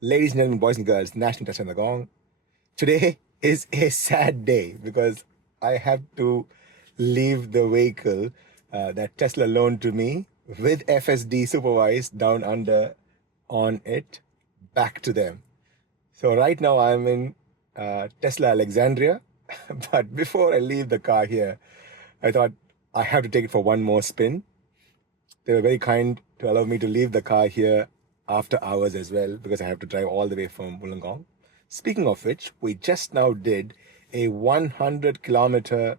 Ladies and gentlemen, boys and girls, National Touch and the Gong. Today is a sad day because I have to leave the vehicle that Tesla loaned to me with FSD Supervised down under on it back to them. So right now I'm in Tesla Alexandria, but before I leave the car here, I thought I have to take it for one more spin. They were very kind to allow me to leave the car here after hours as well because I have to drive all the way from Wollongong. Speaking of which, we just now did a 100-kilometer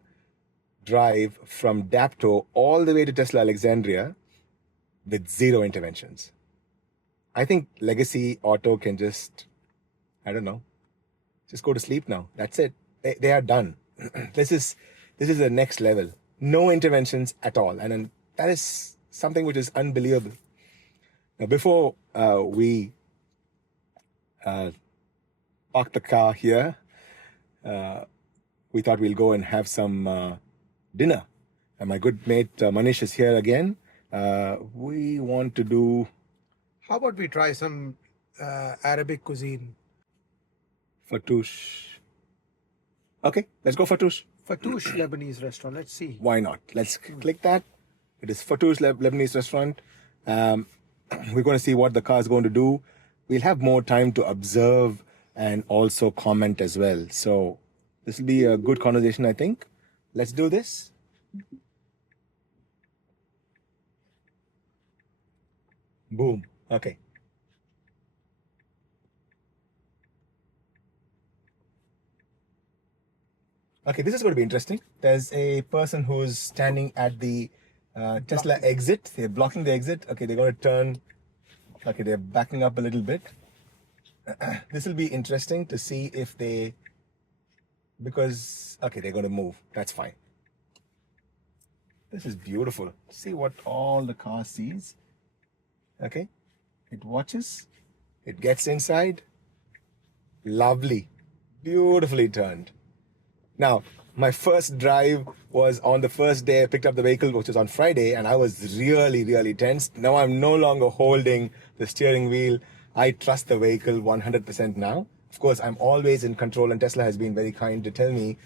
drive from Dapto all the way to Tesla Alexandria with zero interventions. I think Legacy Auto can just, I don't know, just go to sleep now. That's it. They are done. This is the next level. No interventions at all. And then that is something which is unbelievable. Now, before we park the car here, we thought we'll go and have some dinner. And my good mate Manish is here again. We want to do... How about we try some Arabic cuisine? Fatouche. Okay, let's go Fatouche. Fatouche Lebanese restaurant. Let's see. Why not? Let's click that. It is Fatouche Lebanese restaurant. We're going to see what the car is going to do. We'll have more time to observe and also comment as well. So this will be a good conversation, I think. Let's do this. Boom. Okay. Okay, this is going to be interesting. There's a person who's standing at the Tesla exit. They're blocking the exit. Okay, they're going to turn. Okay, they're backing up a little bit. This will be interesting to see if they... Because, okay, they're going to move. That's fine. This is beautiful. See what all the car sees. Okay, it watches. It gets inside. Lovely. Beautifully turned. Now, my first drive was on the first day I picked up the vehicle, which was on Friday, and I was really, really tense. Now I'm no longer holding the steering wheel. I trust the vehicle 100% now. Of course, I'm always in control, and Tesla has been very kind to tell me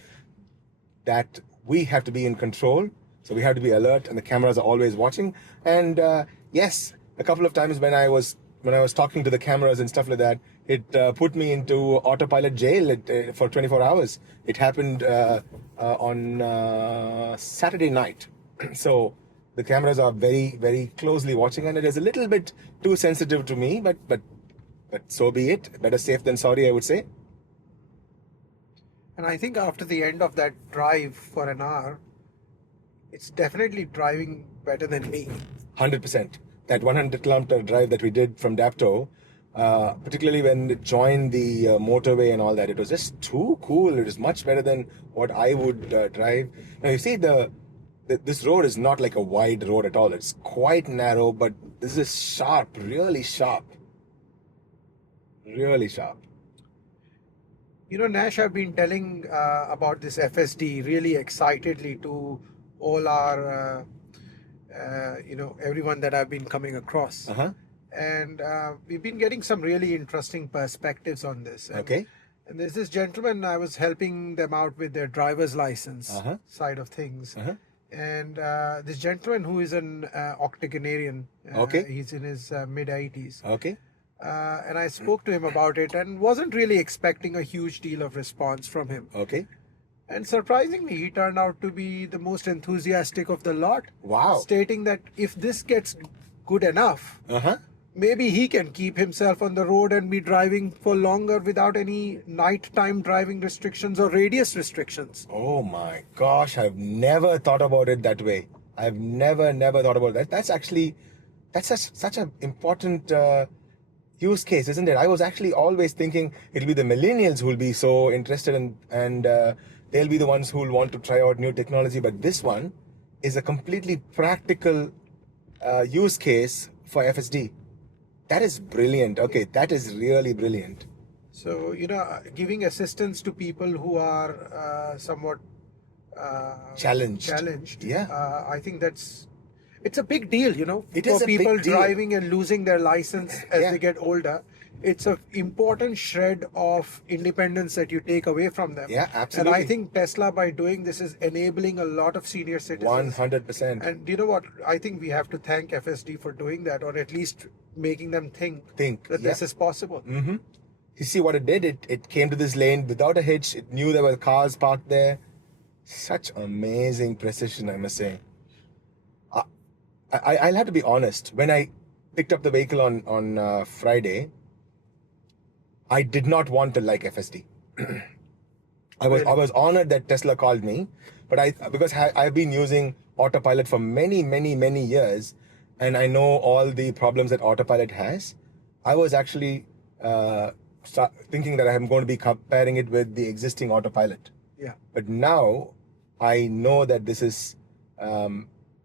that we have to be in control. So we have to be alert, and the cameras are always watching. And yes, a couple of times when I was talking to the cameras and stuff like that, it put me into autopilot jail for 24 hours. It happened on Saturday night. So the cameras are very, very closely watching, and it is a little bit too sensitive to me, but so be it. Better safe than sorry, I would say. And I think after the end of that drive for an hour, it's definitely driving better than me. 100%. That 100-kilometer drive that we did from Dapto, particularly when it joined the motorway and all that, it was just too cool. It was much better than what I would drive. Now, you see, this road is not like a wide road at all. It's quite narrow, but this is sharp, really sharp. Really sharp. You know, Nash, I've been telling about this FSD really excitedly to all our... everyone that I've been coming across. And we've been getting some really interesting perspectives on this. And, Okay. And there's this gentleman, I was helping them out with their driver's license side of things. And this gentleman who is an octogenarian, Okay. he's in his mid-80s. Okay. And I spoke to him about it and wasn't really expecting a huge deal of response from him. Okay. And surprisingly, he turned out to be the most enthusiastic of the lot. Wow. Stating that if this gets good enough, maybe he can keep himself on the road and be driving for longer without any nighttime driving restrictions or radius restrictions. Oh my gosh, I've never thought about it that way. I've never thought about that. That's such an important use case, isn't it? I was actually always thinking it'll be the millennials who will be so interested and they'll be the ones who will want to try out new technology. But this one is a completely practical use case for FSD. That is brilliant. Okay, that is really brilliant. So, giving assistance to people who are somewhat challenged. Yeah. I think it's a big deal, It for is a big people deal. driving and losing their license as they get older. it's an important shred of independence that you take away from them. Yeah, absolutely. And I think Tesla, by doing this, is enabling a lot of senior citizens. 100%. And you know what? I think we have to thank FSD for doing that, or at least making them think that this is possible. Mm-hmm. You see what it did? It came to this lane without a hitch. It knew there were cars parked there. Such amazing precision, I must say. I'll have to be honest. When I picked up the vehicle on Friday, I did not want to like FSD. I was honored that Tesla called me, but because I've been using autopilot for many years, and I know all the problems that autopilot has. I was actually thinking that I'm going to be comparing it with the existing autopilot. Yeah. But now I know that this is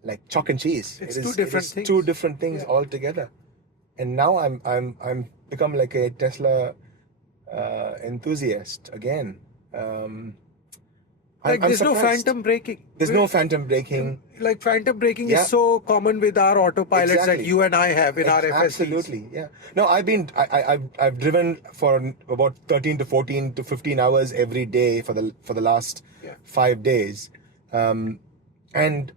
like chalk and cheese. It's two different things. Two different things altogether. And now I'm become like a Tesla enthusiast again. There's no phantom braking. There's no phantom braking. Like phantom braking is so common with our autopilots that you and I have in our FSDs. Absolutely, yeah. No, I've driven for about 13 to 14 to 15 hours every day for the last 5 days, and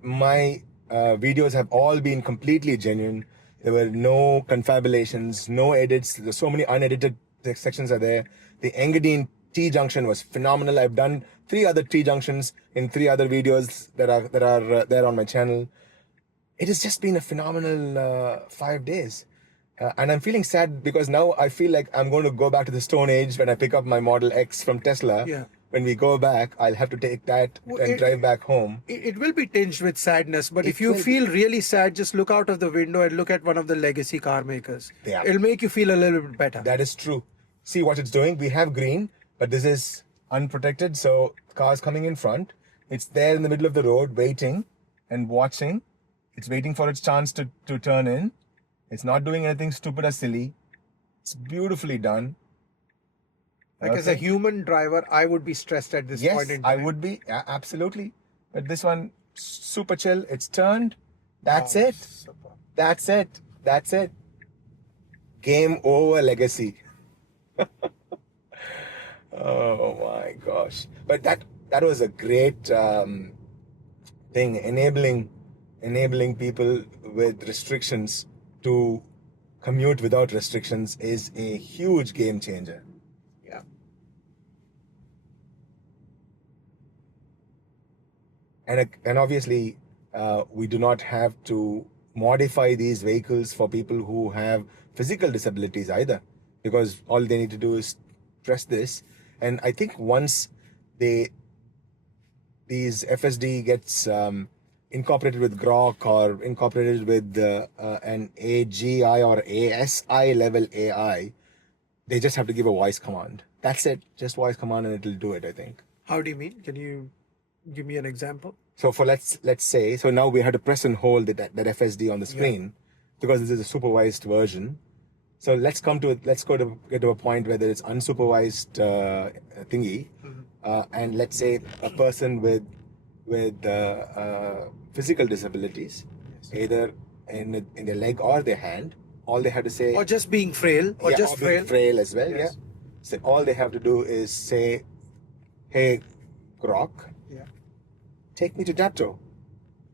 my videos have all been completely genuine. There were no confabulations, no edits. There's so many unedited sections are there. The Engadine T junction was phenomenal. I've done 3 other T junctions in 3 other videos that are there on my channel. It has just been a phenomenal 5 days. And I'm feeling sad because now I feel like I'm going to go back to the Stone Age when I pick up my Model X from Tesla. Yeah. When we go back, I'll have to take that and drive back home. It will be tinged with sadness, but if you feel really sad, just look out of the window and look at one of the legacy car makers. Yeah. It'll make you feel a little bit better. That is true. See what it's doing? We have green, but this is unprotected, so cars coming in front. It's there in the middle of the road, waiting and watching. It's waiting for its chance to turn in. It's not doing anything stupid or silly. It's beautifully done. Like as a human driver, I would be stressed at this point in time. I would be. Yeah, absolutely. But this one, super chill. It's turned. That's it. Super. That's it. That's it. Game over, legacy. Oh my gosh. But that was a great thing, enabling people with restrictions to commute without restrictions is a huge game changer. Yeah. And obviously, we do not have to modify these vehicles for people who have physical disabilities either, because all they need to do is press this. And I think once these FSD gets incorporated with Grok or incorporated with an AGI or ASI level AI, they just have to give a voice command. That's it. Just voice command and it'll do it, I think. How do you mean? Can you give me an example? So for let's say, so now we have to press and hold that FSD on the screen because this is a supervised version. So let's get to a point where there is unsupervised thingy, and let's say a person with physical disabilities, either in their leg or their hand, all they have to say, or just being frail, or just being frail as well. Yes. Yeah. So all they have to do is say, "Hey, Grok, take me to Dapto."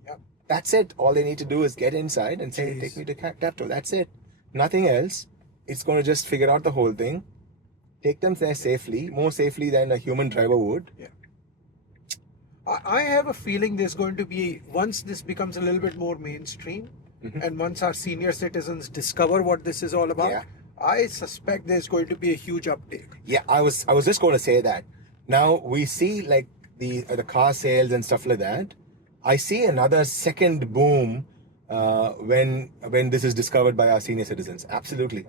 Yeah. That's it. All they need to do is get inside and say, "Take me to Dapto." That's it. Nothing else. It's going to just figure out the whole thing, take them there safely, more safely than a human driver would. Yeah. I have a feeling there's going to be, once this becomes a little bit more mainstream, and once our senior citizens discover what this is all about, I suspect there's going to be a huge uptake. Yeah, I was just going to say that. Now we see like the car sales and stuff like that. I see another second boom when this is discovered by our senior citizens. Absolutely.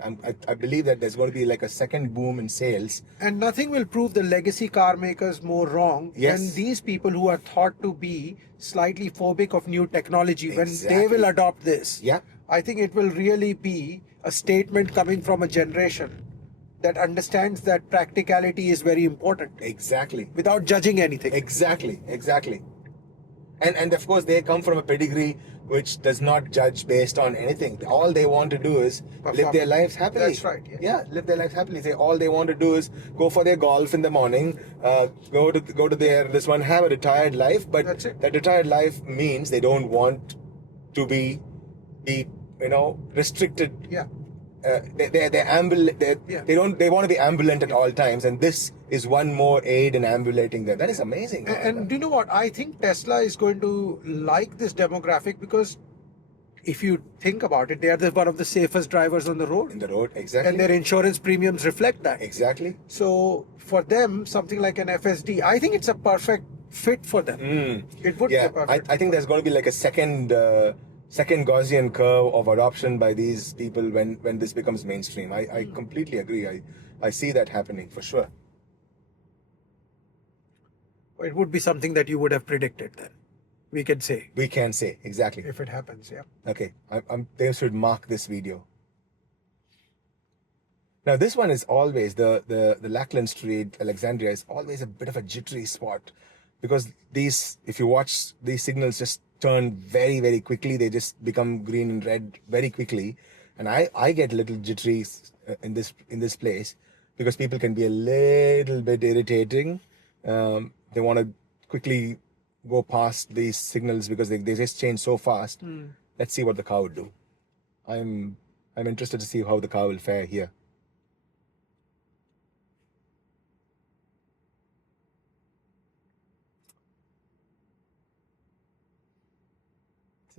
I believe that there's going to be like a second boom in sales. And nothing will prove the legacy car makers more wrong than these people who are thought to be slightly phobic of new technology. When they will adopt this, I think it will really be a statement coming from a generation that understands that practicality is very important. Exactly. Without judging anything. Exactly. And of course they come from a pedigree which does not judge based on anything. All they want to do is live their lives happily. That's right. Yeah, live their lives happily. All they want to do is go for their golf in the morning, go to this one, have a retired life. But that retired life means they don't want to be restricted. Yeah. They want to be ambulant at all times, and this is one more aid in ambulating them. That is amazing. And do you know what? I think Tesla is going to like this demographic because if you think about it, they are one of the safest drivers on the road. In the road, exactly. And their insurance premiums reflect that. Exactly. So for them, something like an FSD, I think it's a perfect fit for them. It would be a perfect I think there's going to be like a second Gaussian curve of adoption by these people when this becomes mainstream. I completely agree. I see that happening for sure. It would be something that you would have predicted then. We can say. We can say, exactly. If it happens, yeah. Okay, they should mark this video. Now this one is always, the Lackland Street, Alexandria is always a bit of a jittery spot. Because if you watch, these signals just turn very, very quickly. They just become green and red very quickly. And I get a little jittery in this place because people can be a little bit irritating. They want to quickly go past these signals because they just change so fast. Let's see what the car would do. I'm interested to see how the car will fare here.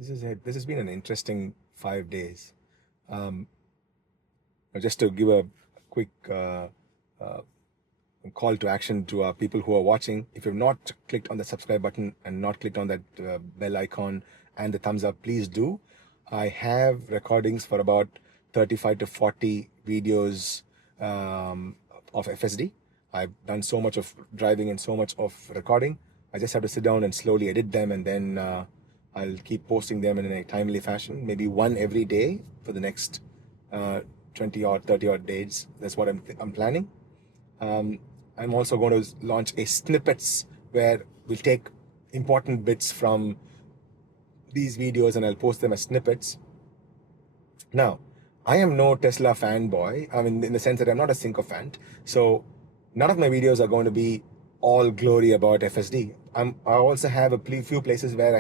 This has been an interesting 5 days. Just to give a quick call to action to our people who are watching. If you've not clicked on the subscribe button and not clicked on that bell icon and the thumbs up, please do. I have recordings for about 35 to 40 videos of FSD. I've done so much of driving and so much of recording. I just have to sit down and slowly edit them, and then I'll keep posting them in a timely fashion, maybe one every day for the next 20 or 30 odd days. That's what I'm planning. I'm also going to launch a snippets where we'll take important bits from these videos and I'll post them as snippets. Now, I am no Tesla fanboy. I mean, in the sense that I'm not a sycophant. So none of my videos are going to be all glory about FSD. I also have a few places where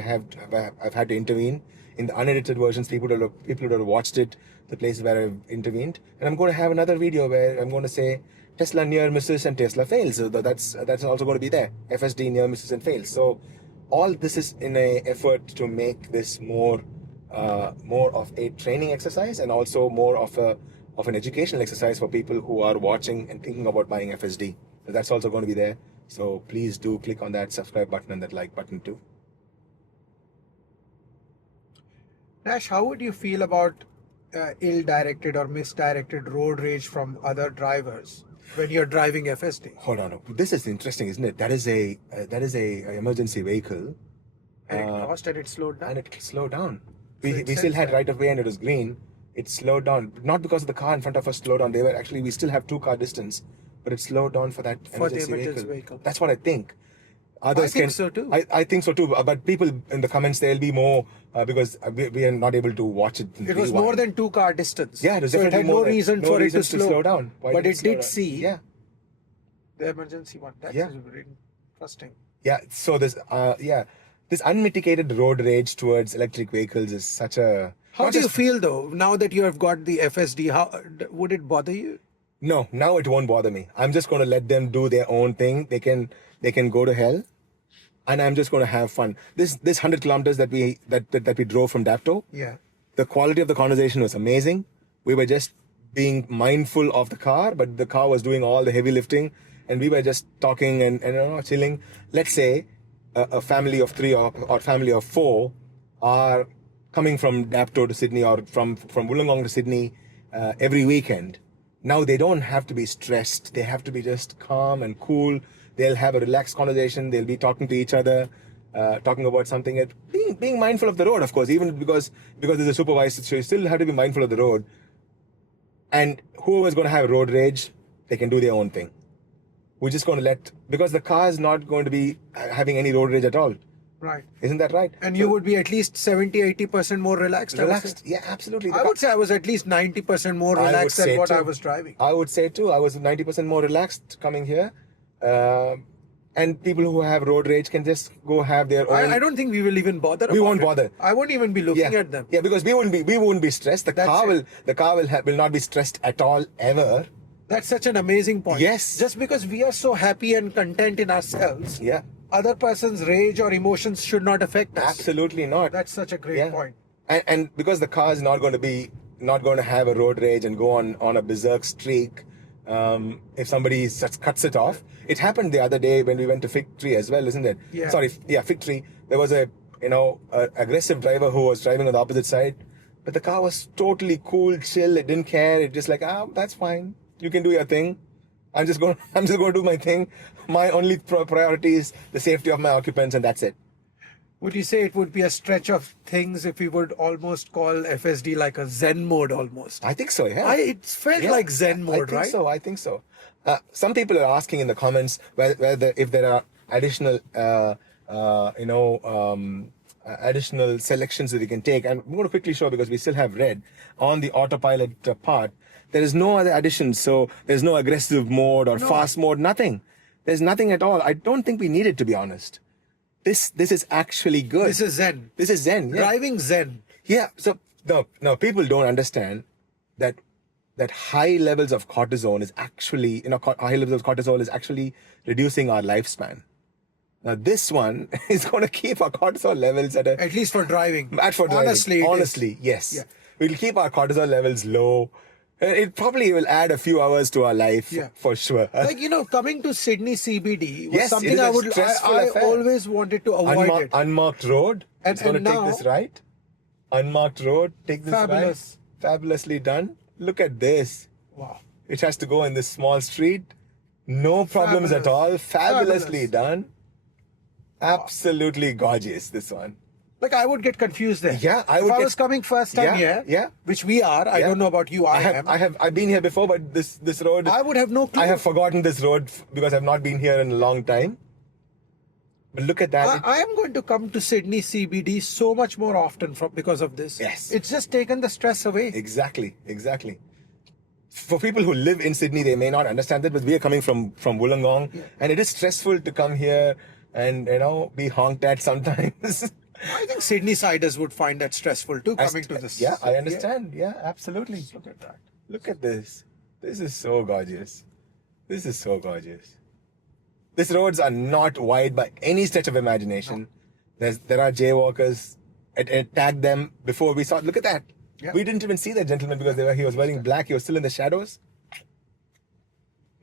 I've had to intervene. In the unedited versions, people who have watched it, the places where I've intervened. And I'm going to have another video where I'm going to say Tesla near misses and Tesla fails. So that's also going to be there. FSD near misses and fails. So all this is in an effort to make this more of a training exercise and also more of an educational exercise for people who are watching and thinking about buying FSD. So that's also going to be there. So please do click on that subscribe button and that like button too. Nash, how would you feel about ill-directed or misdirected road rage from other drivers when you're driving FSD? Hold on, this is interesting, isn't it? That is a emergency vehicle. And it crossed and it slowed down. And it slowed down. We still had right of way and it was green. It slowed down, not because the car in front of us slowed down. We still have 2 car distance, but it slowed down for that emergency vehicle. That's what I think. Others I think so too. I think so too. But people in the comments, they'll be more because we are not able to watch it. It was more than 2 car distance. Yeah, it was so definitely it had no reason for it to slow down. But it did see the emergency one. That's very interesting. Yeah. So this unmitigated road rage towards electric vehicles is such a. How do you feel though now that you have got the FSD? How would it bother you? No, now it won't bother me. I'm just going to let them do their own thing. They can go to hell, and I'm just going to have fun. This 100 kilometers that we drove from Dapto. Yeah. The quality of the conversation was amazing. We were just being mindful of the car, but the car was doing all the heavy lifting, and we were just talking and chilling. Let's say a family of 3 or family of 4 are coming from Dapto to Sydney or from Wollongong to Sydney every weekend. Now they don't have to be stressed. They have to be just calm and cool. They'll have a relaxed conversation. They'll be talking to each other, talking about something. Being mindful of the road, of course, even because there's a supervised, so you still have to be mindful of the road. And whoever's going to have road rage, they can do their own thing. We're just going to because the car is not going to be having any road rage at all. Right. Isn't that right? And you would be at least 70-80% more relaxed. Relaxed. Yeah, absolutely. I would say I was at least 90% more relaxed than what I was driving. I would say too. I was 90% more relaxed coming here. And people who have road rage can just go have their own. I don't think we will even bother. We won't bother. I won't even be looking at them. Yeah, because we won't be stressed. The car will not be stressed at all ever. That's such an amazing point. Yes. Just because we are so happy and content in ourselves. Yeah. Other person's rage or emotions should not affect us. Absolutely not. That's such a great point. And because the car is not going to have a road rage and go on a berserk streak, if somebody just cuts it off. It happened the other day when we went to Fig Tree as well, isn't it? Yeah. Sorry, Fig Tree. There was a aggressive driver who was driving on the opposite side, but the car was totally cool, chill. It didn't care. It just like, that's fine. You can do your thing. I'm just going to do my thing. My only priority is the safety of my occupants, and that's it. Would you say it would be a stretch of things if we would almost call FSD like a Zen mode almost? I think so, yeah. It felt like Zen mode, right? I think so. Some people are asking in the comments whether if there are additional, additional selections that you can take. And I'm going to quickly show because we still have red on the autopilot part. There is no other additions. So there's no aggressive mode or fast mode, nothing. There's nothing at all. I don't think we need it, to be honest. This is actually good. This is Zen. This is Zen. Yeah. Driving Zen. Yeah. So no, people don't understand that high levels of cortisol is actually, high levels of cortisol is actually reducing our lifespan. Now this one is going to keep our cortisol levels at least for driving. Honestly, yes. Yeah. We'll keep our cortisol levels low. It probably will add a few hours to our life, for sure. Like, coming to Sydney CBD was something I always wanted to avoid it. Unmarked road. It's going to take this right. Unmarked road. Take this right. Fabulously done. Look at this. Wow. It has to go in this small street. No problems at all. Fabulously done. Absolutely gorgeous, this one. Like, I would get confused there. Yeah, I was coming first time here, which we are. I don't know about you. I've been here before, but this road. I would have no clue. I have forgotten this road because I've not been here in a long time. But look at that. I am going to come to Sydney CBD so much more often because of this. Yes. It's just taken the stress away. Exactly. For people who live in Sydney, they may not understand that, but we are coming from Wollongong, and it is stressful to come here and be honked at sometimes. I think Sydney siders would find that stressful too, coming to this. Yeah, I understand. Yeah, absolutely. Look at that. Look at this. This is so gorgeous. These roads are not wide by any stretch of imagination. No. There are jaywalkers. It tagged them before we saw it. Look at that. Yeah. We didn't even see that gentleman because he was wearing black. He was still in the shadows.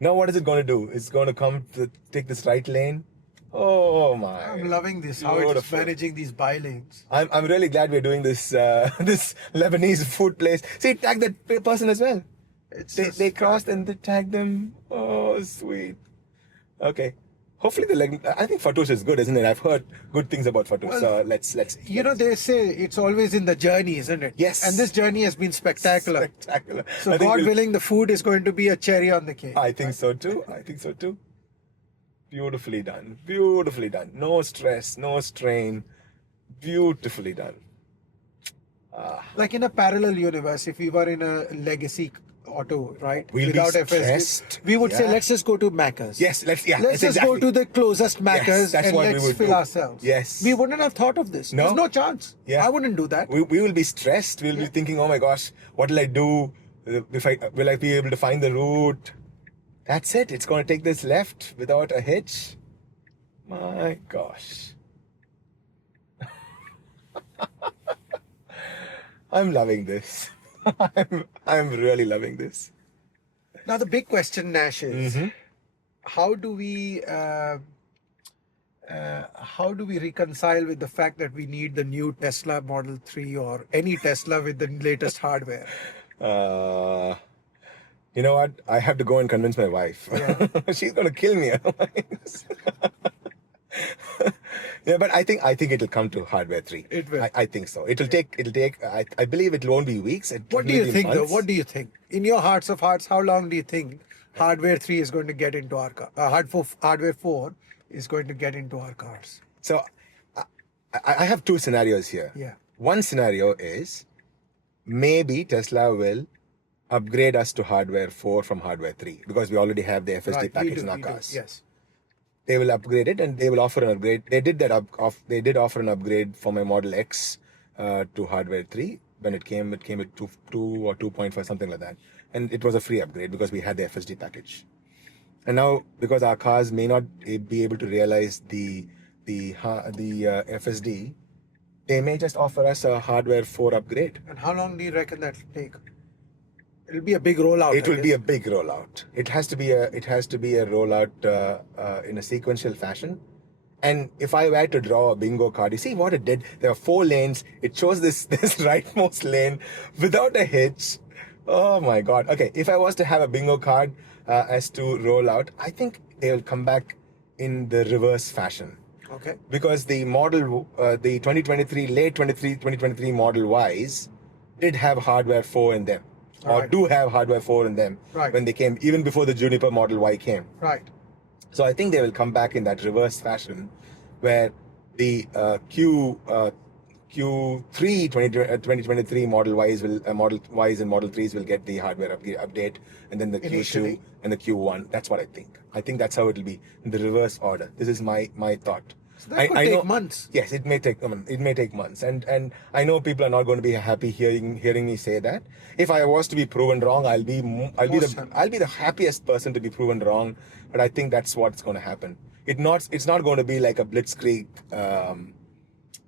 Now what is it going to do? It's going to come to take this right lane. Oh my! I'm loving this. How it's managing these bylanes. I'm really glad we're doing this this Lebanese food place. See, tag that person as well. They crossed and they tagged them. Oh, sweet. Okay. Hopefully I think Fatouche is good, isn't it? I've heard good things about Fatouche. Well, so let's. They say it's always in the journey, isn't it? Yes. And this journey has been spectacular. So God willing, the food is going to be a cherry on the cake. I think so too. Beautifully done. No stress, no strain. Beautifully done. Like in a parallel universe, if we were in a legacy auto, right? Without FSD, we would say, let's just go to Macca's. Yes, let's just go to the closest Macca's and let's fill ourselves. Yes. We wouldn't have thought of this. No. There's no chance. Yeah. I wouldn't do that. We will be stressed. We'll be thinking, oh my gosh, what will I do? Will I be able to find the route? That's it. It's going to take this left without a hitch. My gosh. I'm loving this. I'm really loving this. Now the big question, Nash, is how do we reconcile with the fact that we need the new Tesla Model 3 or any Tesla with the latest hardware? You know what? I have to go and convince my wife. Yeah. She's going to kill me otherwise. Yeah, but I think it'll come to hardware 3. It will. I think so. It'll take. I believe it won't be weeks. What do you think, though? What do you think? In your hearts of hearts, how long do you think hardware 3 is going to get into our car? Hardware 4 is going to get into our cars. So, I have two scenarios here. Yeah. One scenario is maybe Tesla will upgrade us to hardware 4 from hardware 3 because we already have the FSD package in our cars. Yes. They will upgrade it and they will offer an upgrade. They did that they did offer an upgrade for my Model X to hardware 3 when it came. It came with 2 or 2.5, something like that, and it was a free upgrade because we had the FSD package. And now because our cars may not be able to realize the FSD, they may just offer us a hardware 4 upgrade. And how long do you reckon that will take? It'll be a big rollout. It will be a big rollout. It has to be a rollout in a sequential fashion. And if I were to draw a bingo card, you see what it did? There are 4 lanes. It chose this rightmost lane without a hitch. Oh my God. Okay, if I was to have a bingo card as to roll out, I think they will come back in the reverse fashion. Okay. Because the model, the 2023 Model Ys did have hardware 4 in them. Or do have hardware 4 in them when they came, even before the Juniper Model Y came. Right. So I think they will come back in that reverse fashion, where the Q3 2023 Model Ys Model Ys and Model 3s will get the hardware update, and then the Q2 and the Q1. That's what I think. I think that's how it will be in the reverse order. This is my thought. So that could take months. Yes, it may take months, and I know people are not going to be happy hearing me say that. If I was to be proven wrong, I'll be the happiest person to be proven wrong. But I think that's what's going to happen. It's not going to be like a blitzkrieg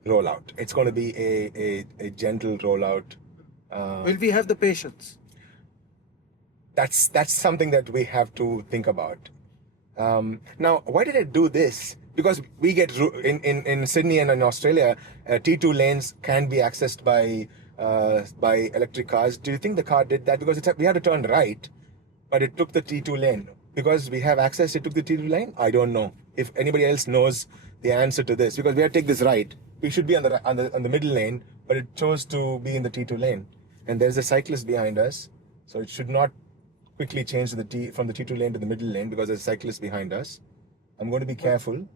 rollout. It's going to be a gentle rollout. Will we have the patience? That's something that we have to think about. Now, why did it do this? Because we get in Sydney and in Australia, T2 lanes can be accessed by electric cars. Do you think the car did that? Because we had to turn right, but it took the T2 lane. Because we have access, it took the T2 lane? I don't know. If anybody else knows the answer to this, because we had to take this right, we should be on the middle lane, but it chose to be in the T2 lane. And there's a cyclist behind us, so it should not quickly change from the T2 lane to the middle lane because there's a cyclist behind us. I'm going to be careful.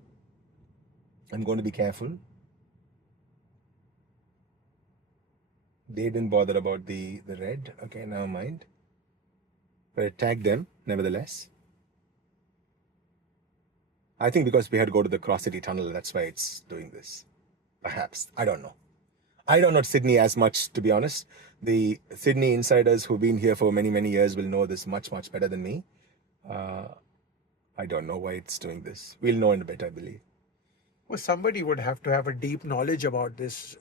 They didn't bother about the red. Okay, never mind. But it tagged them, nevertheless. I think because we had to go to the Cross City Tunnel, that's why it's doing this. Perhaps. I don't know. I don't know Sydney as much, to be honest. The Sydney insiders who've been here for many, many years will know this much, much better than me. I don't know why it's doing this. We'll know in a bit, I believe. Well, somebody would have to have a deep knowledge about this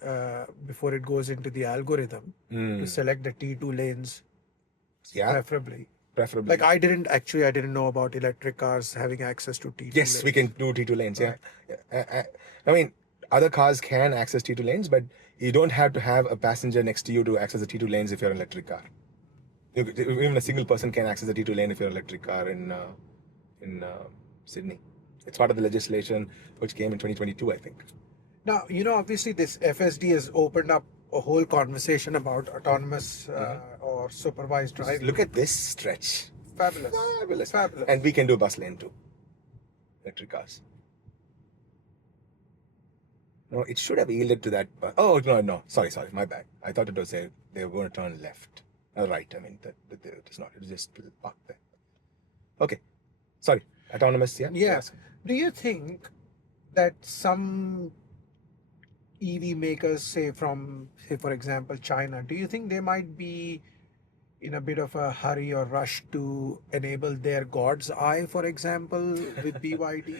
before it goes into the algorithm to select the T2 lanes. Yeah. Preferably. Like I didn't know about electric cars having access to T2 lanes. Yes, we can do T2 lanes, right. Yeah. I mean, other cars can access T2 lanes, but you don't have to have a passenger next to you to access the T2 lanes if you're an electric car. Even a single person can access the T2 lane if you're an electric car in Sydney. It's part of the legislation which came in 2022, I think. Now, obviously this FSD has opened up a whole conversation about autonomous or supervised driving. Look at this stretch. Fabulous. And we can do bus lane too. Electric cars. No, it should have yielded to that. Oh, no. Sorry. My bad. I thought it was they were going to turn left. Right. I mean, it's not. It's just parked there. Okay. Sorry. Autonomous, yeah? Yes. Do you think that some EV makers, say for example, China, do you think they might be in a bit of a hurry or rush to enable their God's Eye, for example, with BYD?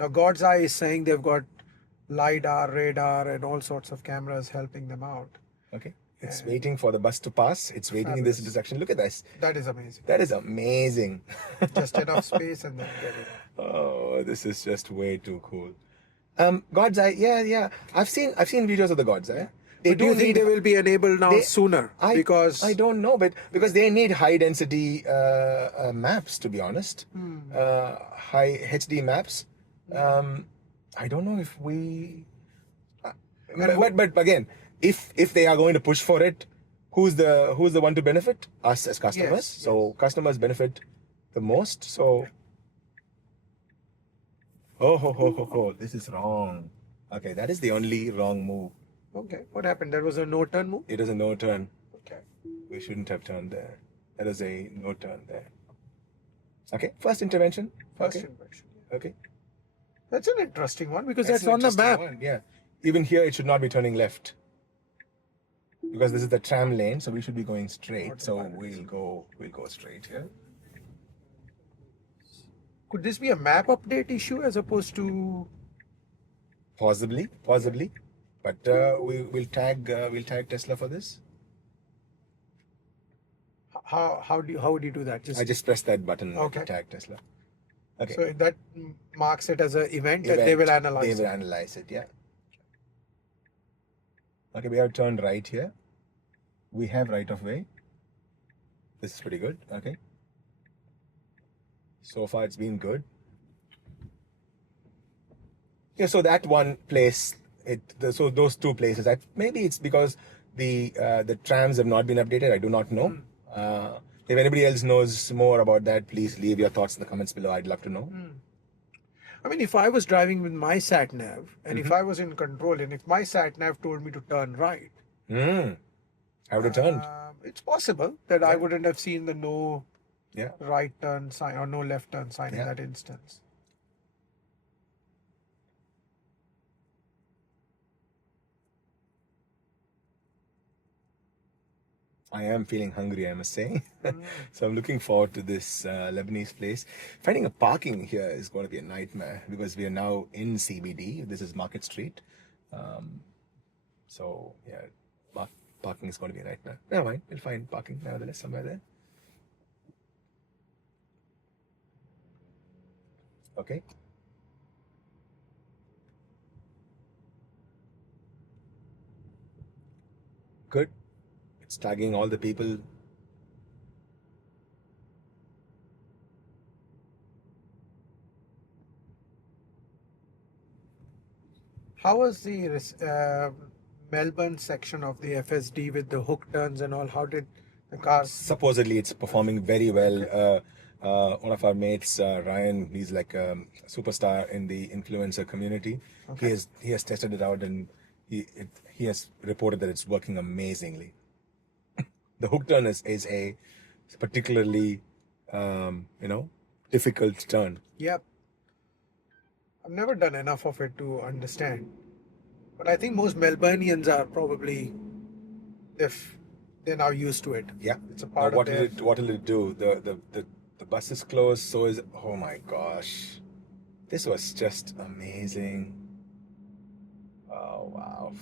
Now, God's Eye is saying they've got LiDAR, radar, and all sorts of cameras helping them out. Okay. It's waiting for the bus to pass. It's waiting in this intersection. Look at this. That is amazing. Just enough space and then get it. Oh, this is just way too cool. God's Eye, yeah. I've seen videos of the God's Eye. Do you think they will be enabled now sooner? Because I don't know, but because they need high density maps, to be honest. High HD maps. I don't know if we. But again, if they are going to push for it, who's the one to benefit? Us as customers. So customers benefit the most. So. Oh, this is wrong. Okay, that is the only wrong move. Okay, what happened? There was a no-turn move? It was a no turn. Okay. We shouldn't have turned there. That was a no turn there. Okay, first intervention. First okay. intervention. Okay. That's an interesting one because that's an on the interesting map. one, yeah. Even here, it should not be turning left because this is the tram lane, so we should be going straight. So we'll go straight here. Could this be a map update issue as opposed to? Possibly, but we'll tag Tesla for this. How would you do that? I just press that button. Okay. To tag Tesla. Okay. So that marks it as an event, and they will analyze it. They will analyze it, yeah. Okay, we have turned right here. We have right of way. This is pretty good. Okay. So far, it's been good. Yeah, so that one place, so those two places, maybe it's because the trams have not been updated. I do not know. If anybody else knows more about that, please leave your thoughts in the comments below. I'd love to know. I mean, if I was driving with my sat nav and if I was in control and if my sat nav told me to turn right, I would have turned. It's possible that I wouldn't have seen the no Yeah. right turn sign or no left turn sign in that instance. I am feeling hungry, I must say. So I'm looking forward to this Lebanese place. Finding a parking here is going to be a nightmare because we are now in CBD. This is Market Street. So, yeah, parking is going to be a nightmare. Never mind, we'll find parking nevertheless somewhere there. Okay. Good. It's tagging all the people. How was the Melbourne section of the FSD with the hook turns and all? How did the cars? Supposedly, it's performing very well. Okay. One of our mates, Ryan, he's like a superstar in the influencer community. Okay. He has tested it out and he has reported that it's working amazingly. The hook turn is a particularly difficult turn. Yep. I've never done enough of it to understand. But I think most Melburnians are probably they're now used to it. Yeah. It's a part of their... What will it do? The bus is closed, so is oh my gosh. This was just amazing. Oh wow.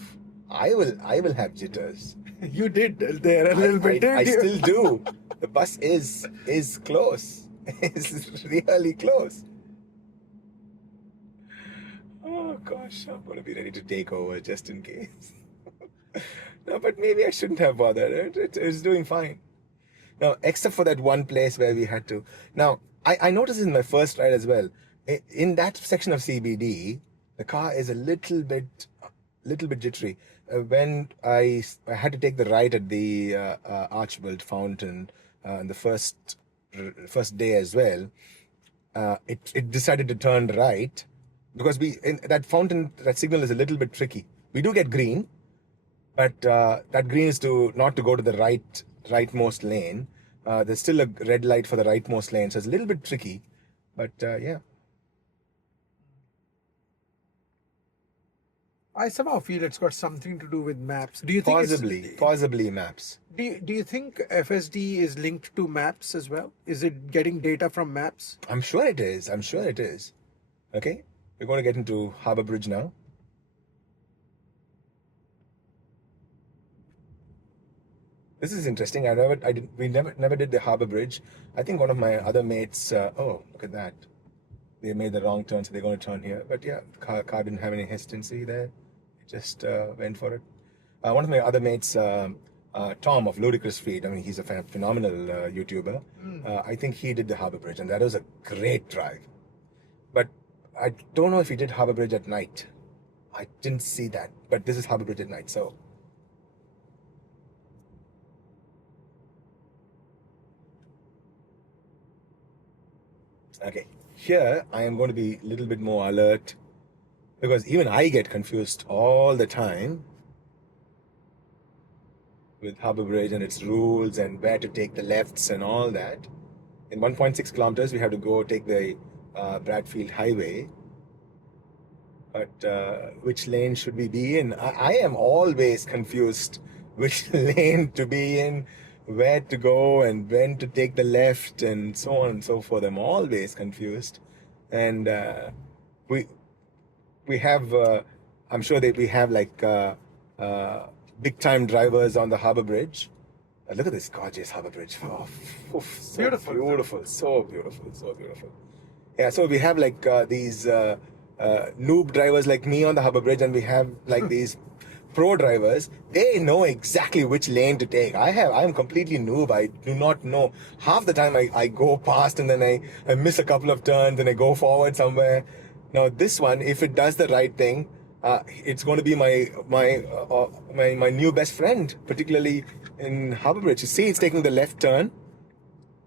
I will have jitters. You did there a little bit. I still do. The bus is close. It's really close. Oh gosh, I'm gonna be ready to take over just in case. No, but maybe I shouldn't have bothered. It's doing fine. Now, except for that one place where we had to. Now, I noticed in my first ride as well. In that section of CBD, the car is a little bit jittery. When I had to take the right at the Archbuilt fountain the first day as well, it decided to turn right because that fountain, that signal is a little bit tricky. We do get green, but that green is not to go to the rightmost lane. There's still a red light for the rightmost lane, so it's a little bit tricky. But yeah. I somehow feel it's got something to do with maps. Do you think possibly maps? Do you think FSD is linked to maps as well? Is it getting data from maps? I'm sure it is. Okay, we're going to get into Harbour Bridge now. This is interesting. We never did the Harbour Bridge. I think one of my other mates. Oh, look at that! They made the wrong turn, so they're going to turn here. But yeah, the car didn't have any hesitancy there. Just went for it. One of my other mates, Tom of Ludicrous Feed, I mean, he's a phenomenal YouTuber. I think he did the Harbour Bridge, and that was a great drive. But I don't know if he did Harbour Bridge at night. I didn't see that, but this is Harbour Bridge at night, so. Okay, here I am going to be a little bit more alert Because even I get confused all the time with Harbour Bridge and its rules and where to take the lefts and all that. In 1.6 kilometers, we have to go take the Bradfield Highway. But which lane should we be in? I am always confused which lane to be in, where to go and when to take the left and so on and so forth. I'm always confused. And we have, I'm sure that we have like big time drivers on the Harbour Bridge. Look at this gorgeous Harbour Bridge. Oh, so beautiful, so beautiful, so beautiful. Yeah, so we have like these noob drivers like me on the Harbour Bridge, and we have like these pro drivers. They know exactly which lane to take. I'm completely noob. I do not know. Half the time I go past and then I miss a couple of turns and I go forward somewhere. Now this one, if it does the right thing, it's going to be my new best friend, particularly in Harbour Bridge. You see, it's taking the left turn.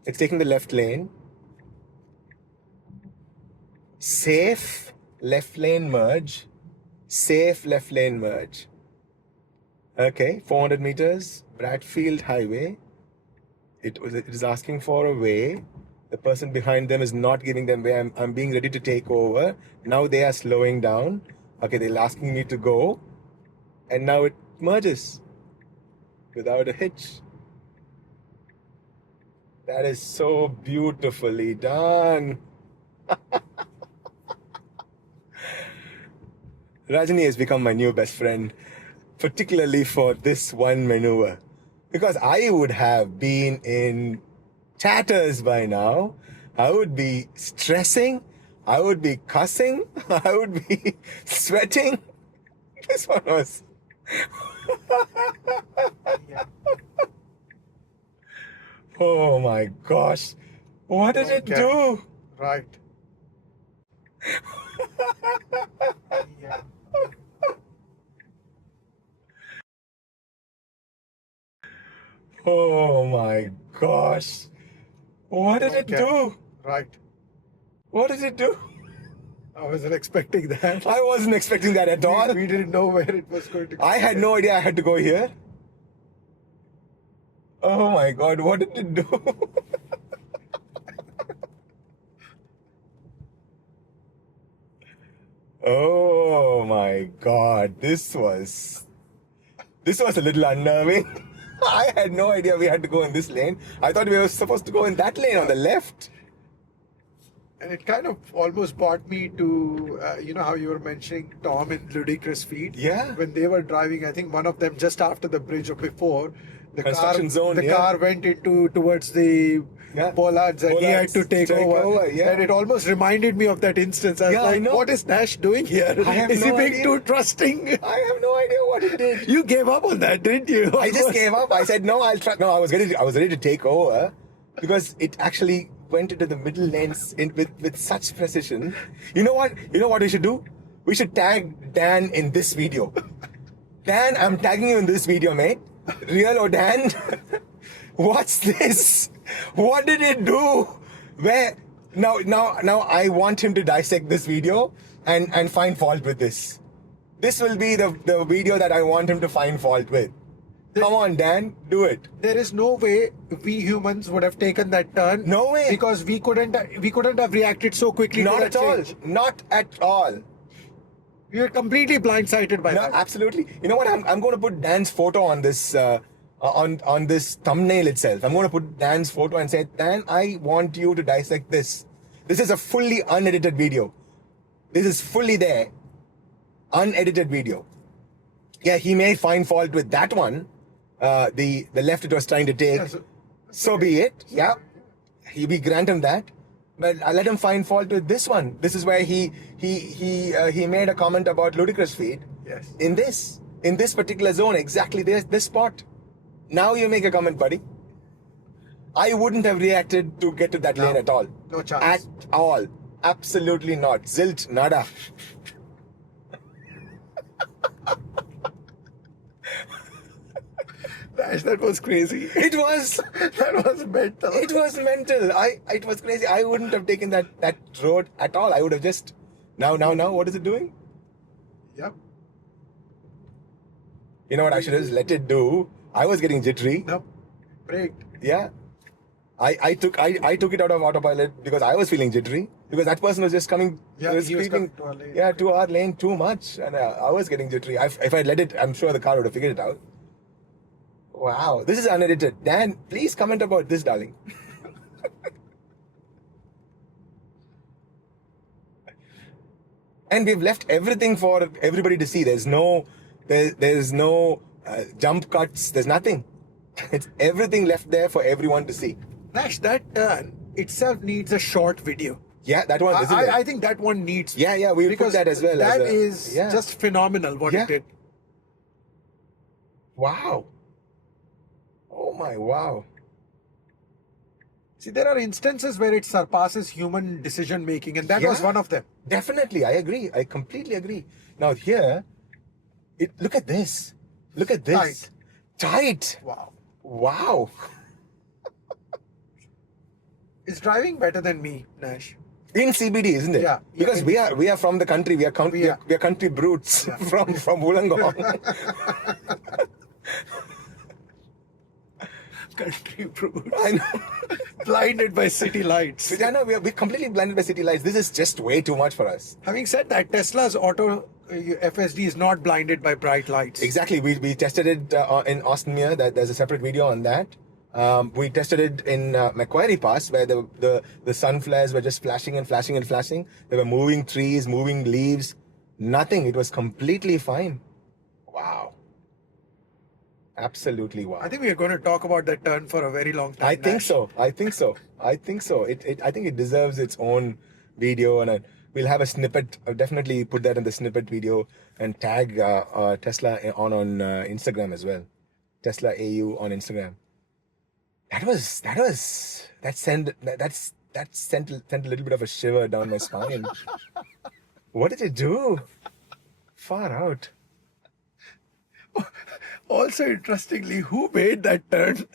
It's taking the left lane. Safe left lane merge. Safe left lane merge. Okay, 400 meters, Bradfield Highway. It is asking for a way. The person behind them is not giving them way. I'm being ready to take over. Now they are slowing down. Okay, they're asking me to go. And now it merges without a hitch. That is so beautifully done. Rajani has become my new best friend, particularly for this one maneuver. Because I would have been in tatters by now. I would be stressing. I would be cussing. I would be sweating. This one was... Oh my gosh. What did it do? Right. Yeah. Oh my gosh. What did it do? Right. What did it do? I wasn't expecting that. I wasn't expecting that at all. We didn't know where it was going to go. I had no idea I had to go here. Oh my God, what did it do? Oh my God, this was a little unnerving. I had no idea we had to go in this lane. I thought we were supposed to go in that lane on the left. And it kind of almost brought me to, you know how you were mentioning Tom in Ludicrous Feet? Yeah. When they were driving, I think one of them just after the bridge or before, the Construction car went towards the bollards and he had to take over. Yeah. And it almost reminded me of that instance. I was like, I know. what is Nash doing here? Is he being too trusting? I have no idea what he did. You gave up on that, didn't you? I just gave up. I said, no, I'll try. No, I was ready to take over because it actually went into the middle lanes with such precision. You know what we should do? We should tag Dan in this video. Dan, I'm tagging you in this video, mate. Real or Dan? What's this? What did it do? Where now I want him to dissect this video and find fault with this. This will be the video that I want him to find fault with. Come on, Dan, do it. There is no way we humans would have taken that turn. No way. Because we couldn't have reacted so quickly. Not at all. Not at all. We were completely blindsided by that. Absolutely. You know what? I'm going to put Dan's photo on this on this thumbnail itself. I'm going to put Dan's photo and say, Dan, I want you to dissect this. This is a fully unedited video. This is fully there. Unedited video. Yeah, he may find fault with that one. The left it was trying to take. So be it. Yeah. We grant him that. But I let him find fault with this one. This is where he made a comment about Ludicrous Feet. Yes. In this particular zone, exactly this spot. Now you make a comment, buddy. I wouldn't have reacted to get to that lane at all. No chance. At all. Absolutely not. Zilch, nada. That was crazy. It was. That was mental. It was mental. It was crazy. I wouldn't have taken that road at all. I would have just... Now, what is it doing? Yep. You know what I should have just let it do? I was getting jittery. Nope. Braked. Yeah. I took it out of autopilot because I was feeling jittery because that person was just coming. Yeah, was he was creeping, coming to our lane. Yeah, to our lane too much, and I was getting jittery. If I'd let it, I'm sure the car would have figured it out. Wow, this is unedited. Dan, please comment about this, darling. And we've left everything for everybody to see. There's no jump cuts. There's nothing. It's everything left there for everyone to see. Nash, that turn itself needs a short video. Yeah, that one. I think that one needs. Yeah, we'll put that as well. That is just phenomenal what it did. Wow. Oh my wow. See, there are instances where it surpasses human decision making, and that was one of them. Definitely, I agree. I completely agree. Now here, look at this. Look at this. Tight. Wow. It's driving better than me, Nash. In CBD, isn't it? Yeah. Because we are from the country. We are country brutes from Wollongong. Country brutes. I know. Blinded by city lights. I know we're completely blinded by city lights. This is just way too much for us. Having said that, Tesla's auto FSD is not blinded by bright lights. Exactly. We tested it in Austin. There's a separate video on that. We tested it in Macquarie Pass, where the sun flares were just flashing and flashing and flashing. There were moving trees, moving leaves. Nothing. It was completely fine. Wow. Absolutely wow. I think we are going to talk about that turn for a very long time. I think so. I think so. I think it deserves its own video, and we'll have a snippet. I'll definitely put that in the snippet video and tag Tesla on Instagram as well. Tesla AU on Instagram. That sent a little bit of a shiver down my spine. What did it do? Far out. Also, interestingly, who made that turn?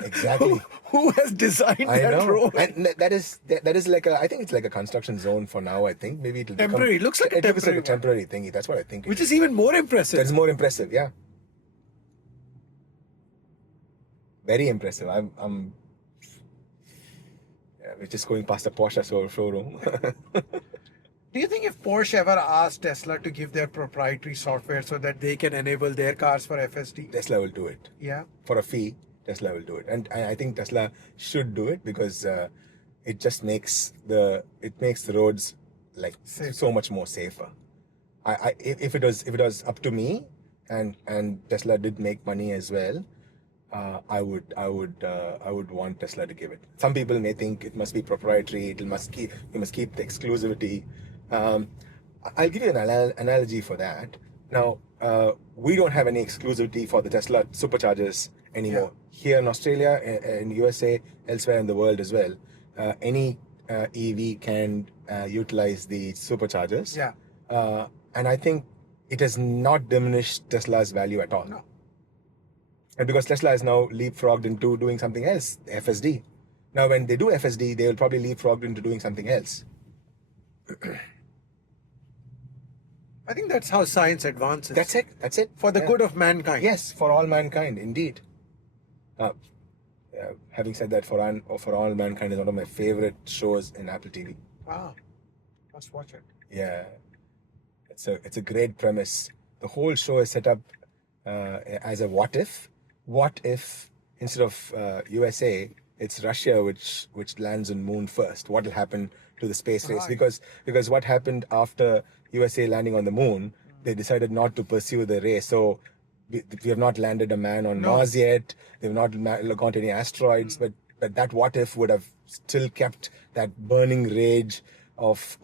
Exactly. Who has designed that road? And that is like I think it's like a construction zone for now. I think maybe it'll temporary. Become, looks like a temporary thingy. That's what I think. Which is even more impressive. That's more impressive. Yeah. Very impressive. We're just going past the Porsche showroom. Do you think if Porsche ever asked Tesla to give their proprietary software so that they can enable their cars for FSD? Tesla will do it. Yeah. For a fee, Tesla will do it. And I think Tesla should do it because it just makes the roads like safer. So much more safer. If it was up to me and Tesla did make money as well, I would want Tesla to give it. Some people may think it must be proprietary. You must keep the exclusivity. I'll give you an analogy for that. Now, we don't have any exclusivity for the Tesla superchargers anymore. Yeah. Here in Australia, in USA, elsewhere in the world as well, any EV can utilize the superchargers. Yeah. And I think it has not diminished Tesla's value at all. No. And because Tesla is now leapfrogged into doing something else, FSD. Now, when they do FSD, they will probably leapfrogged into doing something else. I think that's how science advances. That's it. For the good of mankind. Yes, for all mankind, indeed. Having said that, For All Mankind is one of my favorite shows in Apple TV. Wow. Must watch it. Yeah. It's a great premise. The whole show is set up as a what if. What if instead of USA, it's Russia which lands on moon first? What will happen to the space race? Because what happened after USA landing on the moon, they decided not to pursue the race. So we have not landed a man on Mars yet. They've not gone to any asteroids. But that what if would have still kept that burning rage of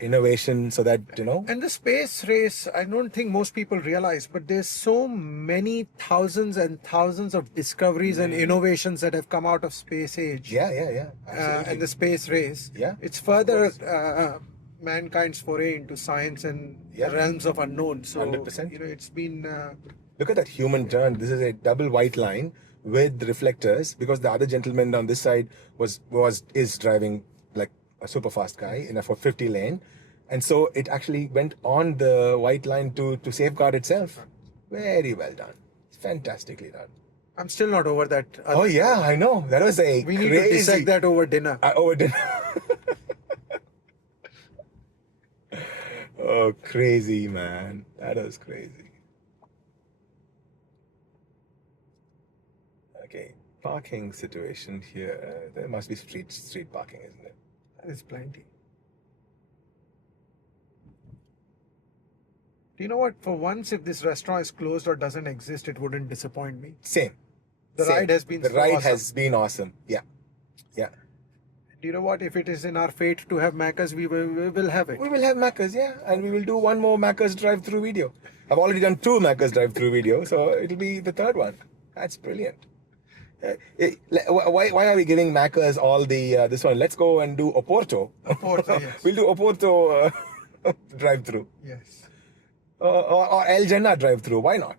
innovation, so that And the space race, I don't think most people realize, but there's so many thousands and thousands of discoveries and innovations that have come out of space age. Yeah. And the space race. Yeah. It's further mankind's foray into science and realms of unknown. So 100%. It's been. Look at that human turn. This is a double white line with reflectors, because the other gentleman on this side is driving like a super fast guy in a 450 lane, And so it actually went on the white line to safeguard itself. Very well done. Fantastically done. I'm still not over that. Oh yeah, I know. That was a We crazy... need to dissect that over dinner. Over dinner. Oh, crazy, man. That was crazy. Okay, parking situation here. There must be street parking, isn't it? There's plenty. Do you know what? For once, if this restaurant is closed or doesn't exist, it wouldn't disappoint me. Same. The ride has been awesome. Has been awesome. Yeah. Yeah. Do you know what? If it is in our fate to have Macca's, we will have it. We will have Macca's, yeah. And we will do one more Macca's drive-through video. I've already done 2 Macca's drive-through videos, so it'll be the 3rd one. That's brilliant. Why are we giving Macca's all the this one? Let's go and do Oporto. Oporto, yes. We'll do Oporto drive-through. Yes. Or El Jannah drive-through. Why not?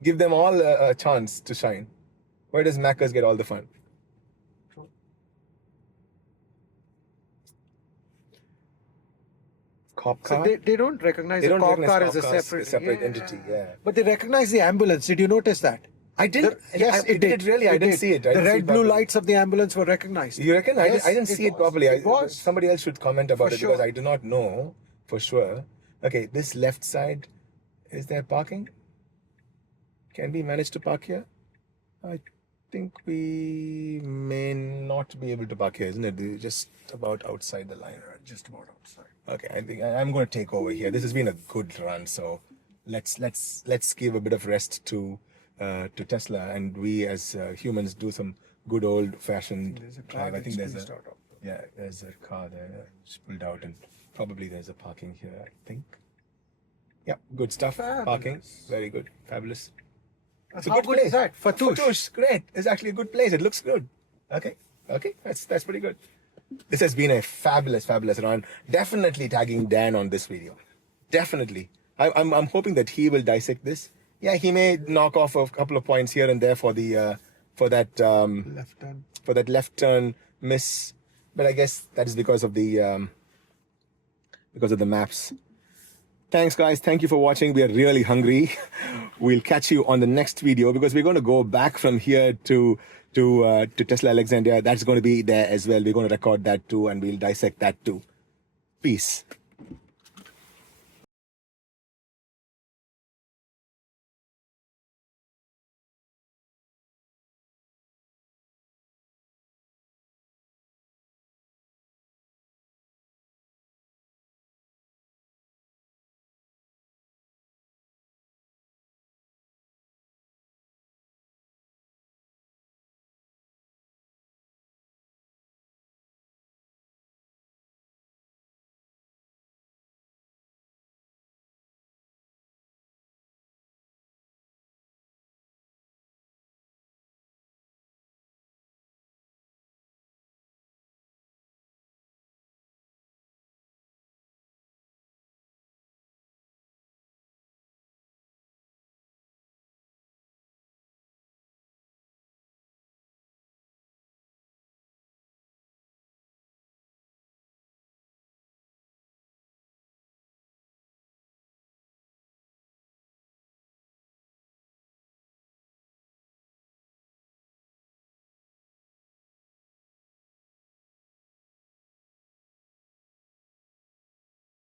Give them all a chance to shine. Where does Macca's get all the fun? Cop car? So they don't recognize the cop car as a separate entity. Yeah. But they recognize the ambulance. Did you notice that? I didn't. Yes, it did. Really, I didn't see it. The red blue lights of the ambulance were recognized. You reckon? Yes, I didn't see it properly. Somebody else should comment about it sure. because I do not know for sure. Okay, this left side, is there parking? Can we manage to park here? I think we may not be able to park here, isn't it? We're just about outside the line. Just about outside. Okay, I think I'm going to take over here. This has been a good run, so let's give a bit of rest to Tesla, and we as humans do some good old-fashioned drive. I think there's a car there just pulled out, and probably there's a parking here. I think. Yeah, good stuff. Fabulous. Parking, very good, fabulous. It's a good place. Is that? Fatouche, great. It's actually a good place. It looks good. Okay, that's pretty good. This has been a fabulous run. Definitely tagging Dan on this video. Definitely. I'm hoping that he will dissect this. Yeah, he may knock off a couple of points here and there for the left turn miss, but I guess that is because of the maps. Thanks, guys. Thank you for watching. We are really hungry. We'll catch you on the next video because we're going to go back from here to Tesla Alexandria. That's going to be there as well. We're going to record that too, and we'll dissect that too. Peace.